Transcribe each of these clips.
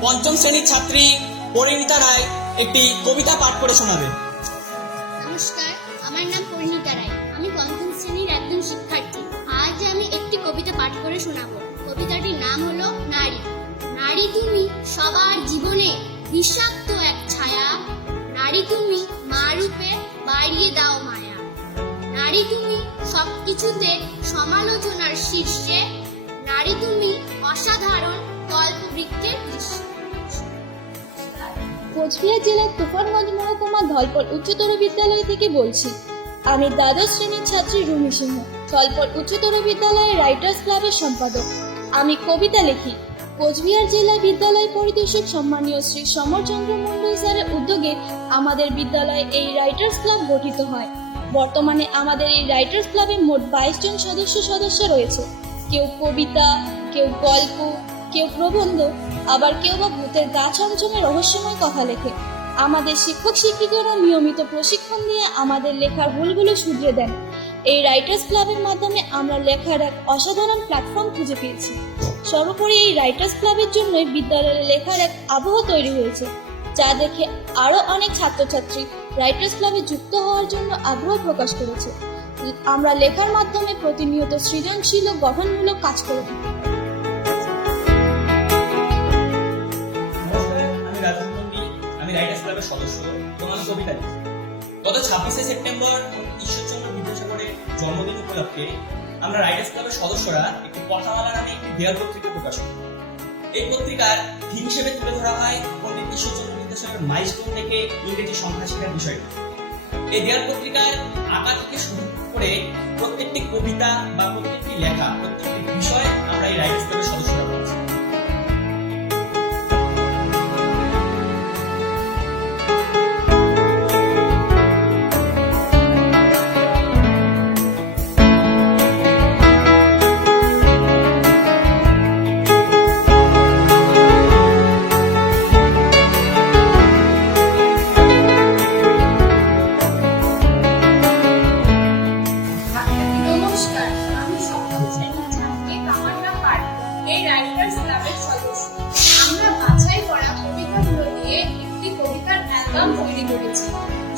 পঞ্চম শ্রেণির ছাত্রী পরিণীতা রায় একটি কবিতা পাঠ করে শোনাবে। নমস্কার, আমার নাম পরিণীতা রায়। আমি পঞ্চম শ্রেণির একজন শিক্ষার্থী। আজ আমি একটি কবিতা পাঠ করে শোনাবো। কবিতাটির নাম হলো নারী। নারী তুমি সবার জীবনে বিষাক্ত এক ছায়া। নারী তুমি মা রূপে বাড়িয়ে দাও মায়া। নারী তুমি সবকিছুতে সমালোচনার শীর্ষে। নারী তুমি অসাধারণ কল্পবৃক্ষের দৃশ্য কোচবিহার জেলার তুফানগঞ্জ মহকুমা ধলপট উচ্চতর বিদ্যালয় থেকে বলছি, আমি দ্বাদশ শ্রেণির ছাত্রী রুমি সিংহ ধলপট উচ্চতর বিদ্যালয়ের রাইটার্স ক্লাবের সম্পাদক। আমি কবিতা লিখি, কোচবিহার জেলা বিদ্যালয় পরিদর্শক সম্মানীয় শ্রী সমরচন্দ্র মণ্ডল স্যারের উদ্যোগে আমাদের বিদ্যালয়ে এই রাইটার্স ক্লাব গঠিত হয়। বর্তমানে আমাদের এই রাইটার্স ক্লাবে মোট বাইশ জন সদস্য সদস্য রয়েছে। কেউ কবিতা, কেউ গল্প কেউ প্রবন্ধ, আবার কেউ বা ভূতের গা ছমছমে রহস্যময় কথা লেখে। আমাদের শিক্ষক, শিক্ষিকারা নিয়মিত প্রশিক্ষণ দিয়ে আমাদের লেখার ভুলগুলো শুধরে দেন। এই রাইটার্স ক্লাবের মাধ্যমে আমরা লেখার এক অসাধারণ প্ল্যাটফর্ম খুঁজে পেয়েছি। সর্বোপরি এই রাইটার্স ক্লাবের জন্যই বিদ্যালয়ে লেখার এক আবহ তৈরি হয়েছে, যা দেখে আরও অনেক ছাত্রছাত্রী রাইটার্স ক্লাবে যুক্ত হওয়ার জন্য আগ্রহ প্রকাশ করেছে। আমরা লেখার মাধ্যমে প্রতিনিয়ত সৃজনশীল ও গঠনমূলক কাজ করে থাকি। গত ছাব্বিশে সেপ্টেম্বর ঈশ্বরচন্দ্র বিদ্যাসাগরের জন্মদিন উপলক্ষে আমরা রাইটার্স ক্লাবের সদস্যরা একটি কথামালা নামে একটি দেয়াল পত্রিকা প্রকাশ করি। এই পত্রিকার থিম হিসেবে তুলে ধরা হয় পণ্ডিত ঈশ্বরচন্দ্র বিদ্যাসাগরের মাইলস্টোন থেকে ইংরেজি সংখ্যা শেখার বিষয়টি। এই দেয়াল পত্রিকার আঁকা থেকে শুরু করে প্রত্যেকটি কবিতা বা প্রত্যেকটি লেখা, প্রত্যেকটি বিষয় আমরা এই রাইটার্স ক্লাবের তৈরি করেছি।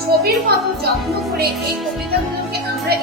ছবির মতো যত্ন করে এই কবিতাগুলোকে আমরা